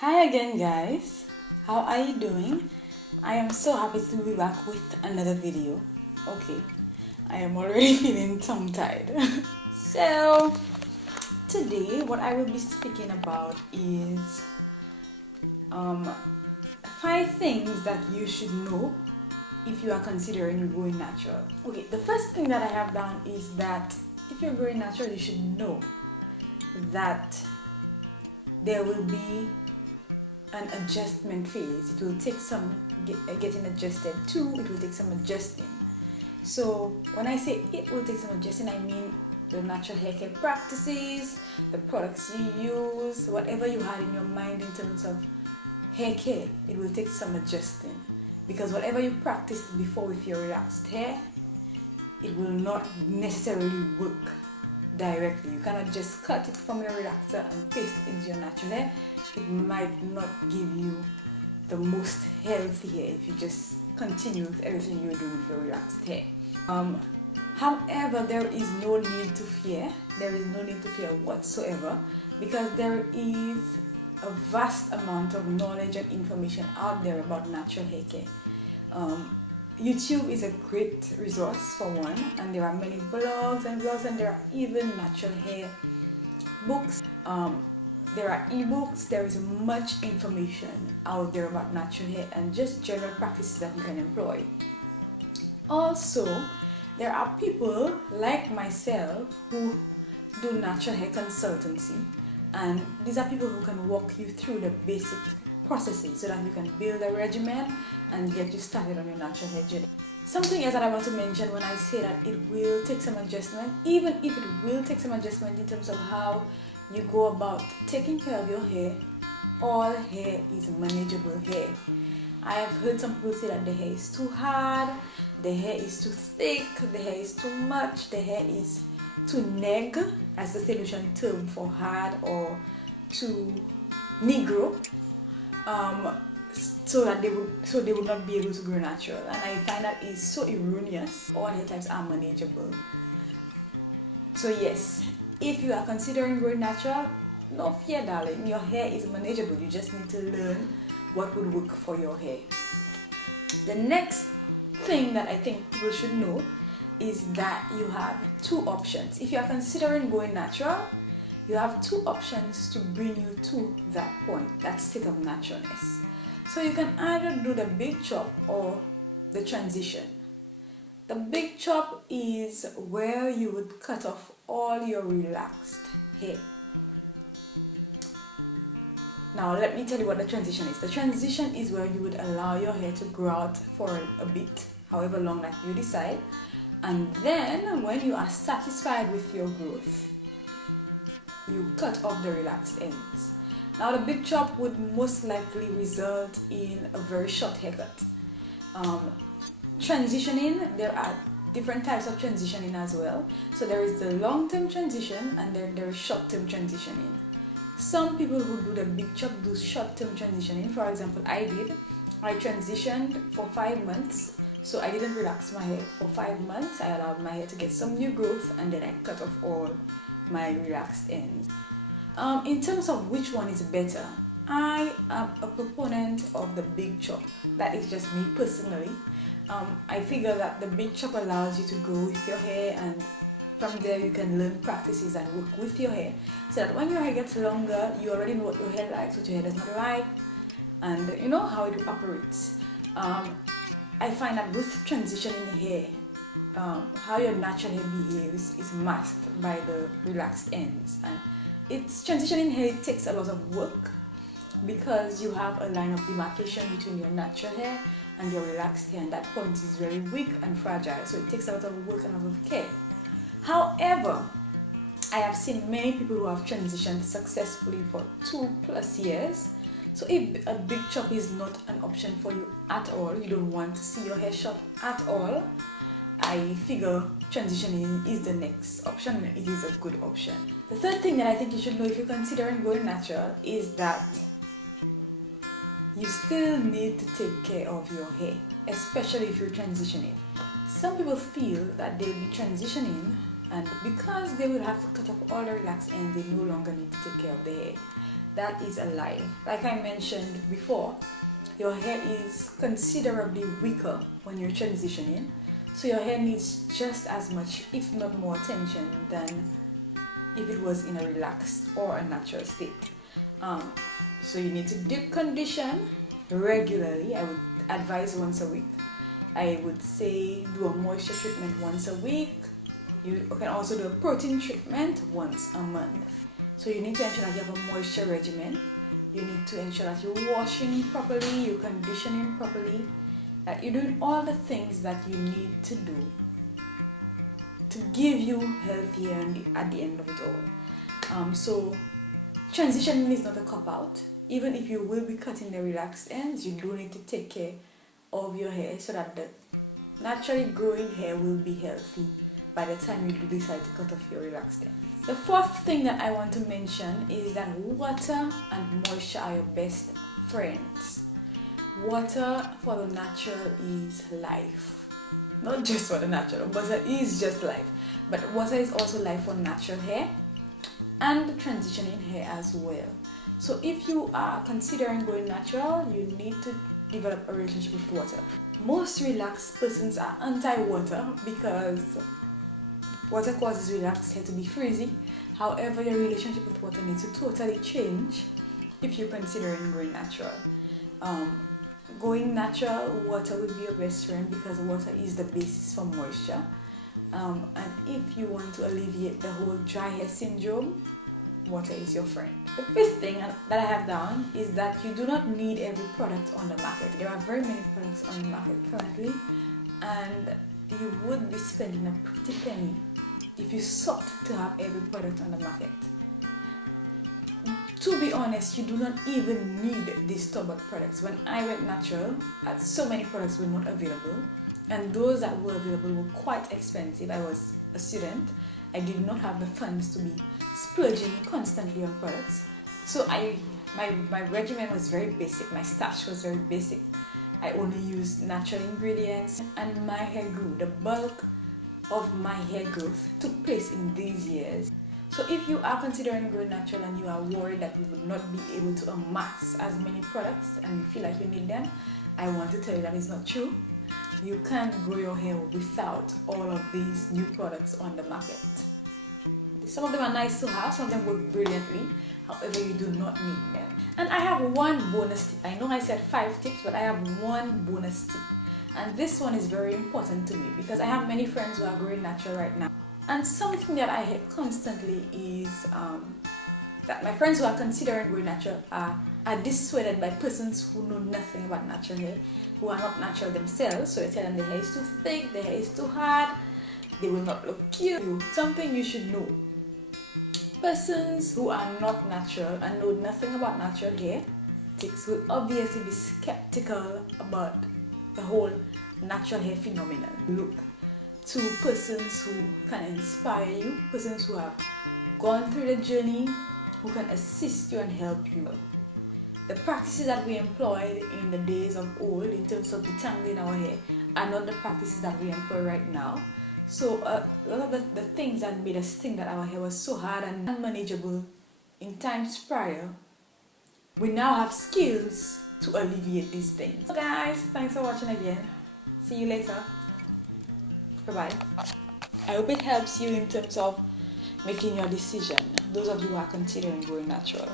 Hi again, guys. How are you doing? I am so happy to be back with another video. Okay, I am already feeling tongue-tied. So, today what I will be speaking about is 5 things that you should know if you are considering going natural. Okay, the first thing that I have down is that if you're going natural, you should know that there will be an adjustment phase. It will take some getting adjusted to, it will take some adjusting. So when I say it will take some adjusting, I mean the natural hair care practices, the products you use, whatever you had in your mind in terms of hair care, it will take some adjusting. Because whatever you practiced before with your relaxed hair, it will not necessarily work directly. You cannot just cut it from your relaxer and paste it into your natural hair. It might not give you the most healthy hair if you just continue with everything you're doing with your relaxed hair. However, there is no need to fear. There is no need to fear whatsoever, because there is a vast amount of knowledge and information out there about natural hair care. YouTube is a great resource for one, and there are many blogs, and there are even natural hair books. There are ebooks. There is much information out there about natural hair and just general practices that you can employ. Also, there are people like myself who do natural hair consultancy, and these are people who can walk you through the basic processes so that you can build a regimen and get you started on your natural hair journey. Something else that I want to mention when I say that it will take some adjustment, even if it will take some adjustment in terms of how you go about taking care of your hair, all hair is manageable hair. I have heard some people say that the hair is too hard, the hair is too thick, the hair is too much, the hair is too neg, as the solution term for hard, or too negro, so they would not be able to grow natural. And I find that is so erroneous. All hair types are manageable. So yes, if you are considering going natural, no fear, darling. Your hair is manageable. You just need to learn what would work for your hair. The next thing that I think people should know is that you have 2 options. If you are considering going natural, you have 2 options to bring you to that point, that state of naturalness. So you can either do the big chop or the transition. The big chop is where you would cut off all your relaxed hair. Now let me tell you what the transition is. The transition is where you would allow your hair to grow out for a bit, however long that you decide, and then when you are satisfied with your growth, you cut off the relaxed ends. Now the big chop would most likely result in a very short haircut. Transitioning, there are different types of transitioning as well. So there is the long-term transition, and then there is short-term transitioning. Some people who do the big chop do short-term transitioning. For example, I transitioned for 5 months. So I didn't relax my hair for 5 months. I allowed my hair to get some new growth, and then I cut off all my relaxed ends. In terms of which one is better, I am a proponent of the big chop. That is just me personally. I figure that the big chop allows you to grow with your hair, and from there you can learn practices and work with your hair, so that when your hair gets longer, you already know what your hair likes, what your hair does not like, and you know how it operates. I find that with transitioning hair, how your natural hair behaves is masked by the relaxed ends, and it's transitioning hair takes a lot of work because you have a line of demarcation between your natural hair and your relaxed hair, and that point is very weak and fragile, so it takes a lot of work and a lot of care. However, I have seen many people who have transitioned successfully for 2+ years. So if a big chop is not an option for you at all, you don't want to see your hair short at all, I figure transitioning is the next option, and it is a good option. The third thing that I think you should know if you're considering going natural is that you still need to take care of your hair, especially if you're transitioning. Some people feel that they'll be transitioning, and because they will have to cut off all the relaxed ends, they no longer need to take care of their hair. that is a lie. Like I mentioned before, your hair is considerably weaker when you're transitioning, so your hair needs just as much, if not more, attention than if it was in a relaxed or a natural state. So you need to deep condition regularly. I would advise once a week. I would say do a moisture treatment once a week. You can also do a protein treatment once a month. So you need to ensure that you have a moisture regimen. You need to ensure that you're washing properly, you're conditioning properly, that you're doing all the things that you need to do to give you healthy hair at the end of it all. So transitioning is not a cop-out. Even if you will be cutting the relaxed ends, you do need to take care of your hair so that the naturally growing hair will be healthy by the time you do decide to cut off your relaxed ends. The fourth thing that I want to mention is that water and moisture are your best friends. Water for the natural is life. Not just for the natural, water is just life. But water is also life for natural hair and transitioning hair as well. So if you are considering going natural, you need to develop a relationship with water. Most relaxed persons are anti-water because water causes relaxed hair to be frizzy. However, your relationship with water needs to totally change if you're considering going natural. Going natural, water will be your best friend because water is the basis for moisture. And if you want to alleviate the whole dry hair syndrome, water is your friend. The fifth thing that I have down is that you do not need every product on the market. There are very many products on the market currently, and you would be spending a pretty penny if you sought to have every product on the market. To be honest, you do not even need these store-bought products. When I went natural, so many products were not available, and those that were available were quite expensive. I was a student. I did not have the funds to be splurging constantly on products. So my regimen was very basic. My stash was very basic. I only used natural ingredients, and my hair grew. The bulk of my hair growth took place in these years. So if you are considering going natural and you are worried that you would not be able to amass as many products and you feel like you need them, I want to tell you that is not true. You can grow your hair without all of these new products on the market. Some of them are nice to have, some of them work brilliantly, however you do not need them. And I have one bonus tip. I know I said 5 tips, but I have one bonus tip. And this one is very important to me because I have many friends who are growing natural right now. And something that I hear constantly is that my friends who are considering going natural are dissuaded by persons who know nothing about natural hair, who are not natural themselves. So they tell them the hair is too thick, the hair is too hard, they will not look cute. Something you should know. Persons who are not natural and know nothing about natural hair will obviously be skeptical about the whole natural hair phenomenon. Look to persons who can inspire you, persons who have gone through the journey, who can assist you and help you. The practices that we employed in the days of old in terms of detangling our hair are not the practices that we employ right now. So a lot of the things that made us think that our hair was so hard and unmanageable in times prior, we now have skills to alleviate these things. So guys, thanks for watching again. See you later. Bye-bye. I hope it helps you in terms of making your decision, those of you who are considering going natural.